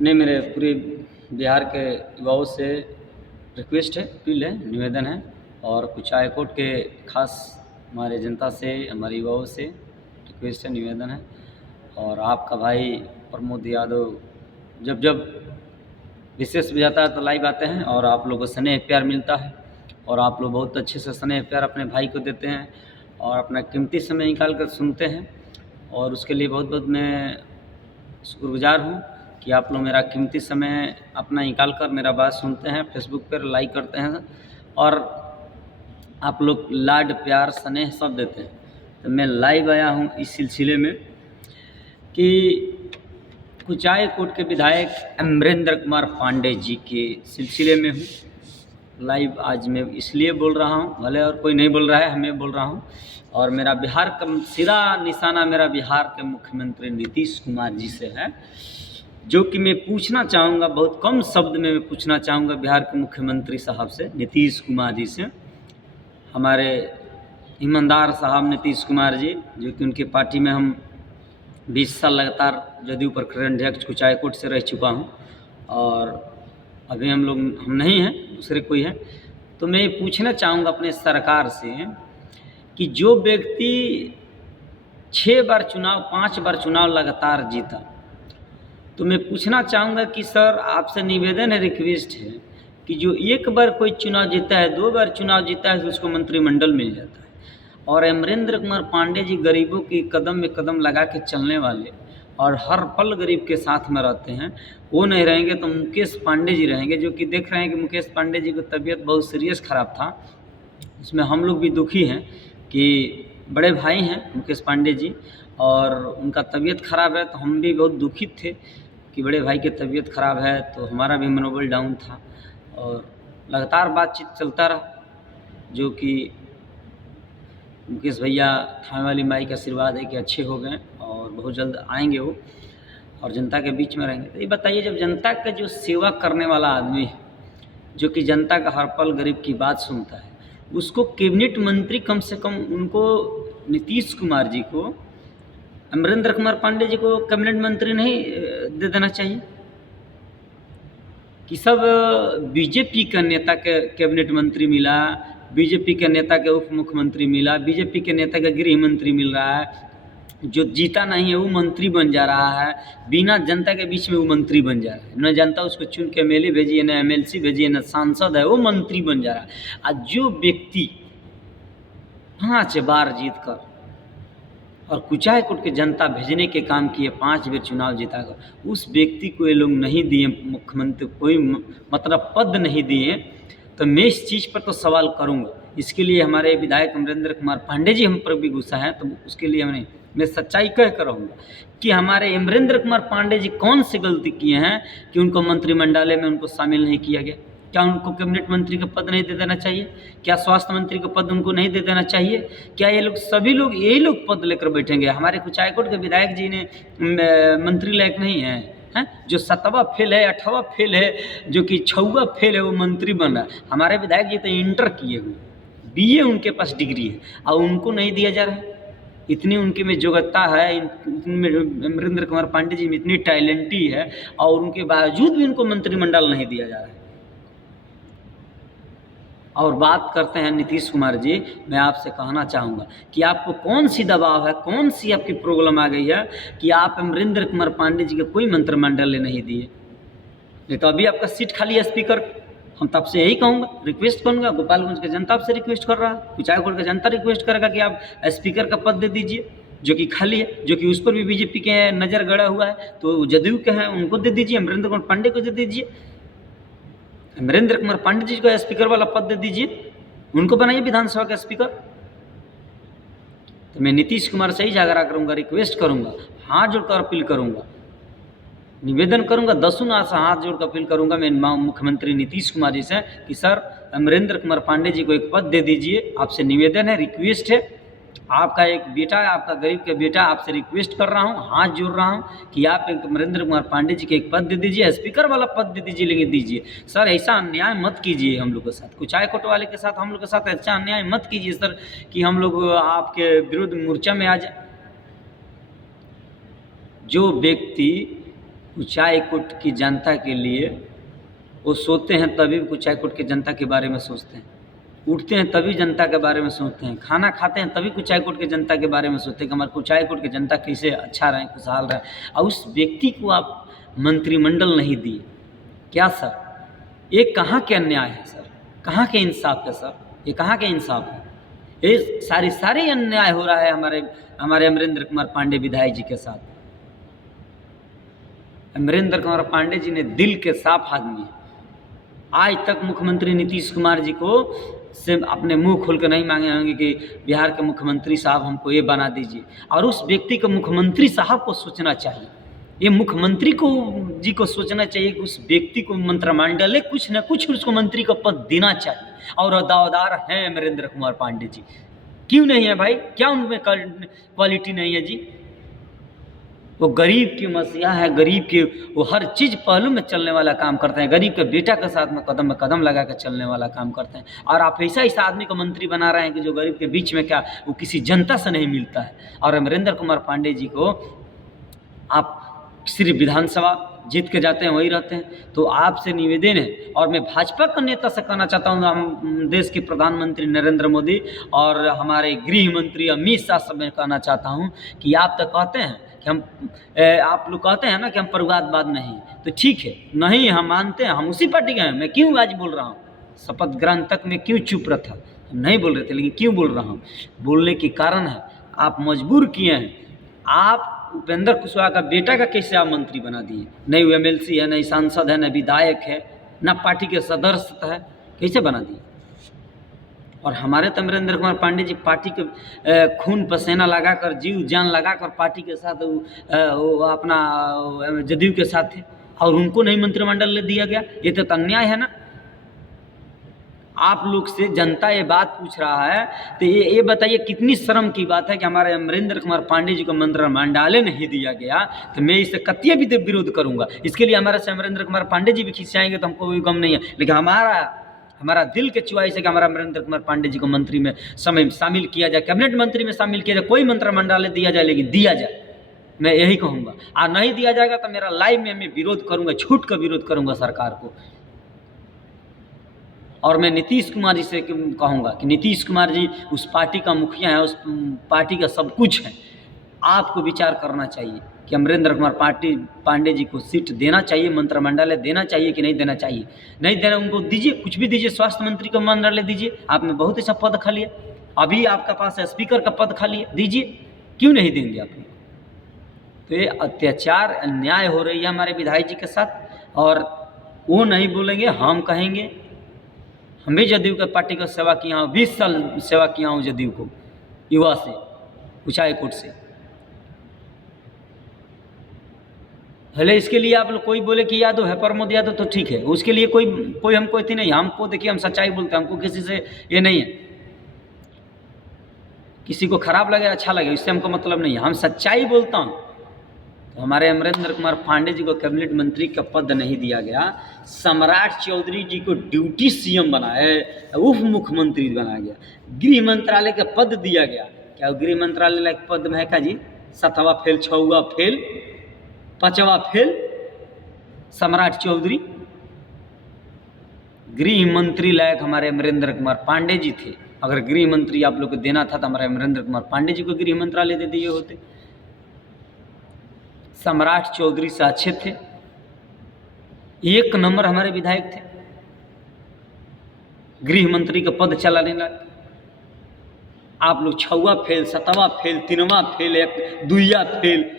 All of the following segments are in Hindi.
नहीं, मेरे पूरे बिहार के युवाओं से रिक्वेस्ट है, अपील है, निवेदन है और कुछ हाई कोर्ट के खास हमारे जनता से, हमारे युवाओं से रिक्वेस्ट है, निवेदन है। और आपका भाई प्रमोद यादव जब जब विशेष बजाता है तो लाइव आते हैं और आप लोगों को स्नेह प्यार मिलता है और आप लोग बहुत अच्छे से स्नेह प्यार अपने भाई को देते हैं और अपना कीमती समय निकाल कर सुनते हैं और उसके लिए बहुत बहुत मैं शुक्रगुजार हूँ कि आप लोग मेरा कीमती समय अपना निकाल कर मेरा बात सुनते हैं, फेसबुक पर लाइक करते हैं और आप लोग लाड प्यार स्नेह सब देते हैं। तो मैं लाइव आया हूँ इस सिलसिले में कि कुचाई कोट के विधायक अमरेंद्र कुमार पांडे जी के सिलसिले में हूँ लाइव। आज मैं इसलिए बोल रहा हूँ, भले और कोई नहीं बोल रहा है, हमें बोल रहा हूँ। और मेरा बिहार का सिरा निशाना मेरा बिहार के मुख्यमंत्री नीतीश कुमार जी से है, जो कि मैं पूछना चाहूँगा, बहुत कम शब्द में मैं पूछना चाहूँगा बिहार के मुख्यमंत्री साहब से, नीतीश कुमार जी से। हमारे ईमानदार साहब नीतीश कुमार जी, जो कि उनकी पार्टी में हम 20 साल लगातार जदयू प्रखंड अध्यक्ष कुचाई कोट से रह चुका हूँ और अभी हम नहीं हैं, दूसरे कोई है। तो मैं ये पूछना चाहूँगा अपने सरकार से कि जो व्यक्ति 6 बार चुनाव 5 बार चुनाव लगातार जीता, तो मैं पूछना चाहूँगा कि सर आपसे निवेदन है, रिक्वेस्ट है कि जो एक बार कोई चुनाव जीता है, 2 बार चुनाव जीता है तो उसको मंत्रिमंडल मिल जाता है। और अमरेंद्र कुमार पांडे जी गरीबों की कदम में कदम लगा के चलने वाले और हर पल गरीब के साथ में रहते हैं, वो नहीं रहेंगे तो मुकेश पांडे जी रहेंगे, जो कि देख रहे हैं कि मुकेश पांडे जी की तबीयत बहुत सीरियस ख़राब था। इसमें हम लोग भी दुखी हैं कि बड़े भाई हैं मुकेश पांडे जी और उनका तबीयत ख़राब है, तो हम भी बहुत दुखित थे कि बड़े भाई की तबीयत ख़राब है, तो हमारा भी मनोबल डाउन था और लगातार बातचीत चलता रहा, जो कि मुकेश भैया थाने वाली माई का आशीर्वाद है कि अच्छे हो गए और बहुत जल्द आएंगे वो और जनता के बीच में रहेंगे। तो ये बताइए, जब जनता का जो सेवा करने वाला आदमी है, जो कि जनता का हर पल गरीब की बात सुनता है, उसको कैबिनेट मंत्री कम से कम उनको नीतीश कुमार जी को, अमरेंद्र कुमार पांडे जी को कैबिनेट मंत्री नहीं दे देना चाहिए कि सब बीजेपी का नेता के कैबिनेट मंत्री मिला, बीजेपी के नेता के उप मुख्यमंत्री मिला, बीजेपी के नेता का गृह मंत्री मिल रहा है, जो जीता नहीं है वो मंत्री बन जा रहा है, बिना जनता के बीच में वो मंत्री बन जा रहा है। न जनता उसको चुन के एमएलए भेजी है, न एमएलसी भेजी है, न सांसद है, वो मंत्री बन जा रहा है। और जो व्यक्ति 5 बार जीत कर और कुचाई कोट के जनता भेजने के काम किए, 5 बार चुनाव जीता कर, उस व्यक्ति को ये लोग नहीं दिए मुख्यमंत्री, कोई मतलब पद नहीं दिए, तो मैं इस चीज़ पर तो सवाल करूंगा। इसके लिए हमारे विधायक अमरेंद्र कुमार पांडे जी हम पर भी गुस्सा है, तो उसके लिए मैं सच्चाई कह कर रहूँगा कि हमारे अमरेंद्र कुमार पांडे जी कौन सी गलती किए हैं कि उनको मंत्रिमंडल में उनको शामिल नहीं किया गया। क्या उनको कैबिनेट मंत्री का पद नहीं दे देना चाहिए? क्या स्वास्थ्य मंत्री का पद उनको नहीं दे देना चाहिए? क्या ये लोग सभी लोग यही लोग पद लेकर बैठेंगे? हमारे कुचाई कोट के विधायक जी ने मंत्री लायक नहीं है, हैं? जो 7वां फेल है, 8वां फेल है, जो कि 6वां फेल है, वो मंत्री बन रहा है। हमारे विधायक जी तो इंटर किए हुए, बीए उनके पास डिग्री है और उनको नहीं दिया जा रहा है। इतनी उनके में योग्यता है, अमरेंद्र कुमार पांडे जी में इतनी टैलेंटी है और उनके बावजूद भी उनको मंत्रिमंडल नहीं दिया जा रहा है। और बात करते हैं नीतीश कुमार जी, मैं आपसे कहना चाहूँगा कि आपको कौन सी दबाव है, कौन सी आपकी प्रॉब्लम आ गई है कि आप अमरेंद्र कुमार पांडे जी को कोई मंत्रिमंडल नहीं दिए? नहीं तो अभी आपका सीट खाली है स्पीकर। हम तब से यही कहूँगा, रिक्वेस्ट करूँगा, गोपालगंज की जनता आपसे रिक्वेस्ट कर रहा है, कुचाई कोट का जनता रिक्वेस्ट करेगा कि आप स्पीकर का पद दे दीजिए, जो कि खाली है, जो कि उस पर भी बीजेपी के नज़र गड़ा हुआ है, तो जदयू के हैं उनको दे दीजिए, अमरेंद्र कुमार पांडे को दे दीजिए, अमरेंद्र कुमार पांडे जी को स्पीकर वाला पद दे दीजिए, उनको बनाइए विधानसभा का स्पीकर। तो मैं नीतीश कुमार से ही जागरा करूँगा, रिक्वेस्ट करूँगा, हाथ जोड़कर अपील करूँगा, निवेदन करूंगा, 10 से हाथ जोड़कर अपील करूंगा मैं मुख्यमंत्री नीतीश कुमार जी से कि सर अमरेंद्र कुमार पांडे जी को एक पद दे दीजिए। आपसे निवेदन है, रिक्वेस्ट है, आपका एक बेटा है, आपका गरीब का बेटा, आपसे रिक्वेस्ट कर रहा हूं, हाथ जोड़ रहा हूं कि आप एक अमरेंद्र कुमार पांडे जी के एक पद दे दीजिए, स्पीकर वाला पद दे दीजिए, लेकिन दीजिए सर। ऐसा अन्याय मत कीजिए हम लोग के साथ, कुचाई कोट वाले के साथ, हम लोग के साथ ऐसा अन्याय मत कीजिए सर कि हम लोग आपके विरुद्ध मोर्चा में आ जाए। जो व्यक्ति कुचायकोट की जनता के लिए वो सोते हैं तभी कुचायकोट की जनता के बारे में सोचते हैं, उठते हैं तभी जनता के बारे में सोचते हैं, खाना खाते हैं तभी कुचायकोट की जनता के बारे में सोचते हैं कि हमारे कुचायकोट की जनता कैसे अच्छा रहे, खुशहाल रहे। और उस व्यक्ति को आप मंत्रिमंडल नहीं दिए, क्या सर? ये कहाँ के अन्याय है सर? कहाँ के इंसाफ है सर? ये कहाँ के इंसाफ है? ये सारी अन्याय हो रहा है हमारे अमरेंद्र कुमार पांडे विधायक जी के साथ। अमरेंद्र कुमार पांडे जी ने दिल के साफ आदमी है। आज तक मुख्यमंत्री नीतीश कुमार जी को से अपने मुंह खोल कर नहीं मांगे होंगे कि बिहार के मुख्यमंत्री साहब हमको ये बना दीजिए। और उस व्यक्ति को मुख्यमंत्री साहब को सोचना चाहिए, ये मुख्यमंत्री को जी को सोचना चाहिए कि उस व्यक्ति को मंत्रिमंडल में कुछ न कुछ उसको मंत्री का पद देना चाहिए। और दावेदार हैं अमरेंद्र कुमार पांडे जी, क्यों नहीं है भाई? क्या उनमें क्वालिटी नहीं है जी? वो गरीब की मसीहा है, गरीब के वो हर चीज़ पहलू में चलने वाला काम करते हैं, गरीब के बेटा के साथ में कदम लगा कर चलने वाला काम करते हैं। और आप ऐसा आदमी को मंत्री बना रहे हैं कि जो गरीब के बीच में क्या वो किसी जनता से नहीं मिलता है। और अमरेंद्र कुमार पांडे जी को आप सिर्फ विधानसभा जीत के जाते हैं, वही रहते हैं। तो आपसे निवेदन है, और मैं भाजपा का नेता से कहना चाहता हूँ, हम देश के प्रधानमंत्री नरेंद्र मोदी और हमारे गृह मंत्री अमित शाह से मैं कहना चाहता हूँ कि आप तो कहते हैं कि हम आप लोग कहते हैं ना कि हम परिवारवाद नहीं, तो ठीक है, नहीं हम मानते हैं, हम उसी पार्टी के हैं। मैं क्यों आज बोल रहा हूँ? शपथ ग्रहण तक में क्यों चुप रहा था? हम नहीं बोल रहे थे, लेकिन क्यों बोल रहा हूँ? बोलने के कारण है, आप मजबूर किए हैं। आप उपेंद्र कुशवाहा का बेटा का कैसे आप मंत्री बना दिए? नहीं वो MLC है, नहीं सांसद है, न विधायक है, ना पार्टी के सदस्य है, कैसे बना दिए? और हमारे तो अमरेंद्र कुमार पांडे जी पार्टी के खून पसीना लगाकर, जीव जान लगाकर पार्टी के साथ वो अपना जदयू के साथ थे, और उनको नहीं मंत्रिमंडल ले दिया गया। ये तो अन्याय है ना। आप लोग से जनता ये बात पूछ रहा है, तो ये बताइए कितनी शर्म की बात है कि हमारे अमरेंद्र कुमार पांडे जी को मंत्रिमंडल नहीं दिया गया। तो मैं इससे कतई भी विरोध करूंगा। इसके लिए हमारे से अमरेंद्र कुमार पांडे जी भी खिंचाएंगे तो हमको कोई गम नहीं है, लेकिन हमारा दिल के चॉइस है कि हमारा अमरेंद्र कुमार पांडे जी को मंत्री में शामिल किया जाए, कैबिनेट मंत्री में शामिल किया जाए, कोई मंत्रिमंडल दिया जाए, लेकिन दिया जाए। मैं यही कहूँगा। और नहीं दिया जाएगा तो मेरा लाइव में मैं विरोध करूँगा, छूट का विरोध करूँगा सरकार को। और मैं नीतीश कुमार जी से कहूँगा कि नीतीश कुमार जी उस पार्टी का मुखिया है, उस पार्टी का सब कुछ है। आपको विचार करना चाहिए कि अमरेंद्र कुमार पांडे जी को सीट देना चाहिए, मंत्रिमंडल देना चाहिए कि नहीं देना चाहिए। नहीं देना, उनको दीजिए, कुछ भी दीजिए, स्वास्थ्य मंत्री का मंत्रिमंडल दीजिए। आपने बहुत ऐसा पद खाली है, अभी आपका पास है स्पीकर का पद खाली है, दीजिए, क्यों नहीं देंगे आप लोग? तो ये अत्याचार अन्याय हो रही है हमारे विधायक जी के साथ। और वो नहीं बोलेंगे, हम कहेंगे। हम भी जदयू के पार्टी का सेवा किया हूँ, 20 साल सेवा किया हूँ जदयू को, युवा से, कुचायकोट से। भले इसके लिए आप लोग कोई बोले कि यादव है, प्रमोद यादव, तो ठीक है, उसके लिए कोई हमको इतनी नहीं। हमको देखिए, हम सच्चाई बोलते हैं, हमको किसी से ये नहीं है, किसी को खराब लगे अच्छा लगे इससे हमको मतलब नहीं है, हम सच्चाई बोलता हूँ। तो हमारे अमरेंद्र कुमार पांडे जी को कैबिनेट मंत्री का पद नहीं दिया गया, सम्राट चौधरी जी को ड्यूटी CM बनाए, उप मुख्यमंत्री बनाया गया, गृह मंत्रालय का पद दिया गया। क्या गृह मंत्रालय का पद में है का जी? 7वां फेल, 6वां फेल, 5वां फेल सम्राट चौधरी। गृह मंत्री लायक हमारे अमरेंद्र कुमार पांडे जी थे। अगर गृह मंत्री आप लोग को देना था तो हमारे अमरेंद्र कुमार पांडे जी को गृह मंत्रालय दे दिए होते। सम्राट चौधरी से अच्छे थे, 1 नंबर हमारे विधायक थे, गृह मंत्री का पद चलाने लगे। आप लोग 6वां फेल, 7वां फेल, 3वां फेल, 2वां फेल,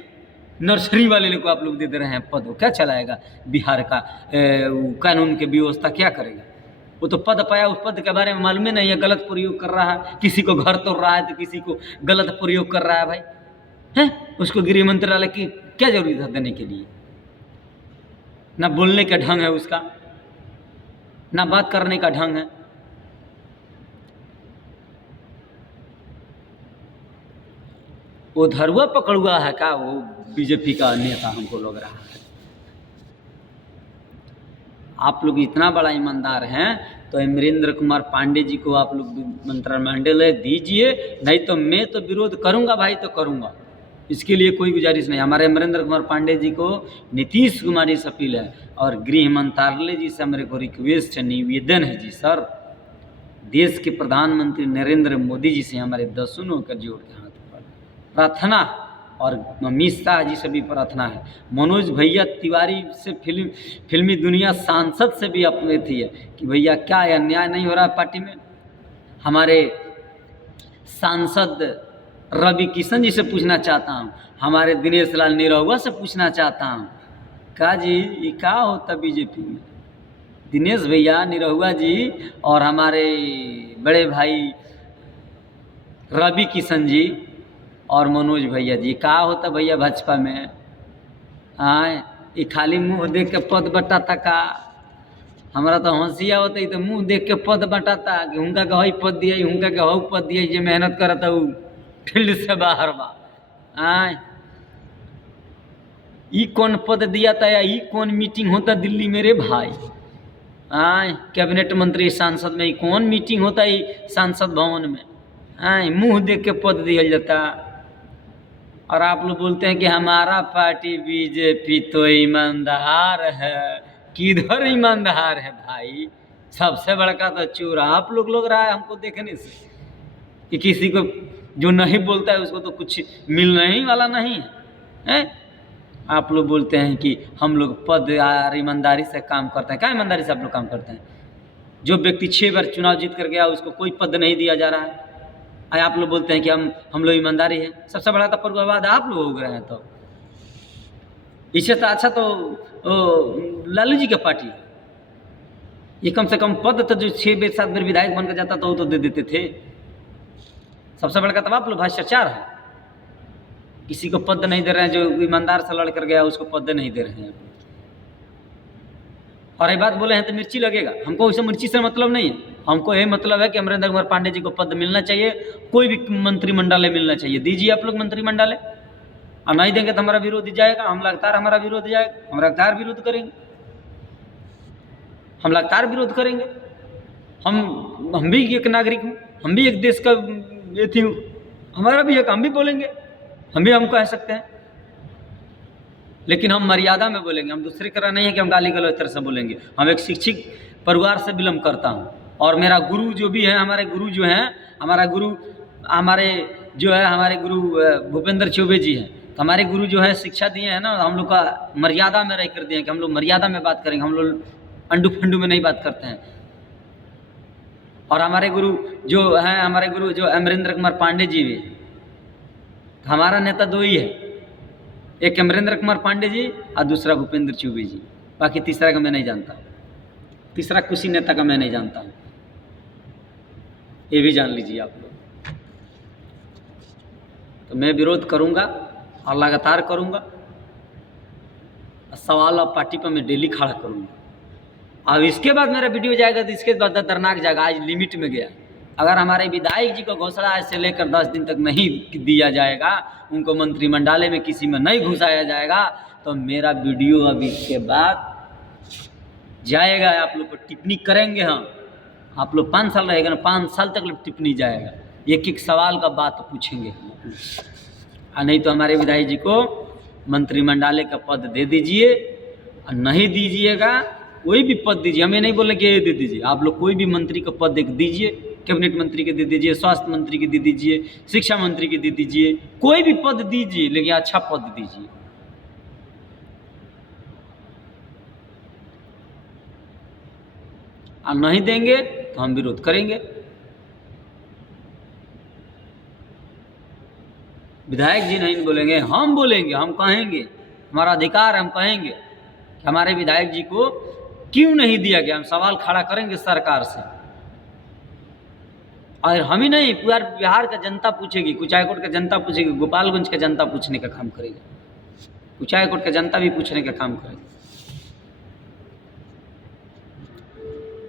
नर्सरी वाले को आप लोग दे रहे हैं पद। वो क्या चलाएगा बिहार का कानून के व्यवस्था क्या करेगा? वो तो पद पाया, उस पद के बारे में मालूम ही नहीं है, गलत प्रयोग कर रहा है, किसी को घर तोड़ रहा है तो किसी को गलत प्रयोग कर रहा है। भाई हैं, उसको गृह मंत्रालय की क्या जरूरत है देने के लिए? ना बोलने का ढंग है उसका, ना बात करने का ढंग है। वो धरुआ पकड़ुआ है का वो बीजेपी का नेता? हमको लग रहा है आप लोग इतना बड़ा ईमानदार हैं तो अमरेंद्र कुमार पांडे जी को आप लोग मंत्रिमंडल दीजिए, नहीं तो मैं तो विरोध करूंगा भाई, तो करूंगा। इसके लिए कोई गुजारिश नहीं। हमारे अमरेंद्र कुमार पांडे जी को नीतीश कुमार जी से अपील है और गृह मंत्रालय जी से हमारे को रिक्वेस्ट है, निवेदन है जी सर, देश के प्रधानमंत्री नरेंद्र मोदी जी से हमारे दसुनों का जोड़ के हाथ पर प्रार्थना, और अमित शाह जी से भी प्रार्थना है, मनोज भैया तिवारी से फिल्मी दुनिया सांसद से भी अपील थी है कि भैया क्या अन्याय नहीं हो रहा है पार्टी में। हमारे सांसद रवि किशन जी से पूछना चाहता हूँ, हमारे दिनेश लाल निरहुआ से पूछना चाहता हूँ, का जी ये क्या होता बीजेपी में। दिनेश भैया निरहुआ जी और हमारे बड़े भाई रवि किशन जी और मनोज भैया जी, क्या होता भैया भाजपा में। आए ये खाली मुंह देख के पद बटाता का, हमारा तो हंसिया होता है तो मुंह देख के पद बटाता कि उनका का हई पद दिया, उनका का हऊ पद दिया, जो मेहनत करता वो फील्ड से बाहर बा। आए ये कौन पद दिया था या ये कौन मीटिंग होता दिल्ली मेरे भाई। आए कैबिनेट मंत्री सांसद में कौन मीटिंग होता है सांसद भवन में। आए मुंह देख के पद दिया जाता, और आप लोग बोलते हैं कि हमारा पार्टी बीजेपी तो ईमानदार है। किधर ईमानदार है भाई, सबसे बड़का तो चोर आप लोग रहा है हमको देखने से कि किसी को जो नहीं बोलता है उसको तो कुछ मिलने ही वाला नहीं है। आप लोग बोलते हैं कि हम लोग पद और ईमानदारी से काम करते हैं। क्या ईमानदारी से आप लोग काम करते हैं? जो व्यक्ति 6 बार चुनाव जीत कर गया उसको कोई पद नहीं दिया जा रहा है। आप लोग बोलते हैं कि हम लोग ईमानदारी है। सबसे बड़ा तो परिवारवाद आप लोग हो गए हैं। तो इससे तो अच्छा तो लालू जी का पार्टी है। ये कम से कम पद तो जो 6 बार 7 बार विधायक बनकर जाता तो वो तो दे देते थे। सबसे बड़ा तो आप लोग भ्रष्टाचार है, किसी को पद नहीं दे रहे हैं। जो ईमानदार से लड़ कर गया उसको पद नहीं दे रहे हैं। और ये बात बोले हैं तो मिर्ची लगेगा, हमको उससे मिर्ची से मतलब नहीं है। हमको यही मतलब है कि अमरेंद्र कुमार पांडे जी को पद मिलना चाहिए, कोई भी मंत्रिमंडल मिलना चाहिए। दीजिए आप लोग मंत्रिमंडल, और नहीं देंगे तो हमारा विरोध जाएगा। हम लगातार हमारा विरोध जाएगा, हम लगातार विरोध करेंगे, हम लगातार विरोध करेंगे। हम भी एक नागरिक हूँ, हम भी एक देश का व्यक्ति हूँ, हमारा भी एक, हम भी बोलेंगे, हम कह सकते हैं, लेकिन हम मर्यादा में बोलेंगे। हम दूसरे तरह नहीं है कि हम गाली गलौज तरह से बोलेंगे। हम एक शिक्षित परिवार से बिलोंग करता हूँ, और मेरा गुरु जो भी है, हमारे गुरु जो हैं, हमारे गुरु भूपेंद्र चौबे जी हैं। तो हमारे गुरु जो है शिक्षा दिए हैं ना, हम लोग का मर्यादा में रह कर दिए हैं कि हम लोग मर्यादा में बात करेंगे, हम लोग अंडू फंडू में नहीं बात करते हैं। और हमारे गुरु जो अमरेंद्र कुमार पांडे जी भी, हमारा नेता 2 ही है, एक अमरेंद्र कुमार पांडे जी और दूसरा भूपेंद्र चौबे जी। बाकी तीसरा का मैं नहीं जानता, तीसरा किसी नेता का मैं नहीं जानता हूँ, ये भी जान लीजिए आप लोग। तो मैं विरोध करूँगा और लगातार करूँगा। सवाल और पार्टी पर मैं डेली खड़ा करूँगा। अब इसके बाद मेरा वीडियो जाएगा तो इसके बाद खतरनाक जाएगा। आज लिमिट में गया। अगर हमारे विधायक जी को घोषणा आज से लेकर 10 दिन तक नहीं दिया जाएगा, उनको मंत्रिमंडल में किसी में नहीं घुसाया जाएगा, तो मेरा वीडियो अब इसके बाद जाएगा। आप लोग को टिप्पणी करेंगे हम। आप लोग 5 साल रहेगा ना, 5 साल तक टिप्पणी जाएगा। एक सवाल का बात पूछेंगे हम, और नहीं तो हमारे विधायक जी को मंत्रिमंडल का पद दे दीजिए, और नहीं दीजिएगा कोई भी पद दीजिए। हमें नहीं बोले कि ये दे दीजिए, आप लोग कोई भी मंत्री का पद दीजिए, कैबिनेट मंत्री के दे दीजिए, स्वास्थ्य मंत्री के दे दीजिए, शिक्षा मंत्री के दे दीजिए, कोई भी पद दीजिए, लेकिन अच्छा पद दीजिए। और नहीं देंगे तो हम विरोध करेंगे। विधायक जी नहीं बोलेंगे, हम बोलेंगे, हम कहेंगे, हमारा अधिकार है, हम कहेंगे कि हमारे विधायक जी को क्यों नहीं दिया गया। हम सवाल खड़ा करेंगे सरकार से, और हम ही नहीं, पूरा बिहार का जनता पूछेगी, कुचायकोट का जनता पूछेगी, गोपालगंज का जनता पूछने का काम करेगा, कुचायकोट का जनता भी पूछने का काम करेगा।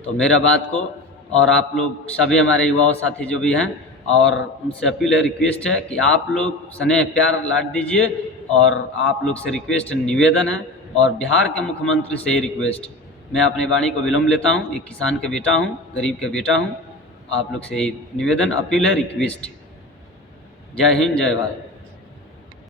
तो मेरा बात को, और आप लोग सभी हमारे युवा साथी जो भी हैं, और उनसे अपील है, रिक्वेस्ट है कि आप लोग स्नेह प्यार लाड दीजिए। और आप लोग से रिक्वेस्ट निवेदन है, और बिहार के मुख्यमंत्री से ही रिक्वेस्ट है। मैं अपनी वाणी को विलम्ब लेता हूँ, एक किसान का बेटा हूँ, गरीब का बेटा हूँ। आप लोग से ही निवेदन, अपील है, रिक्वेस्ट है। जय हिंद, जय भारत।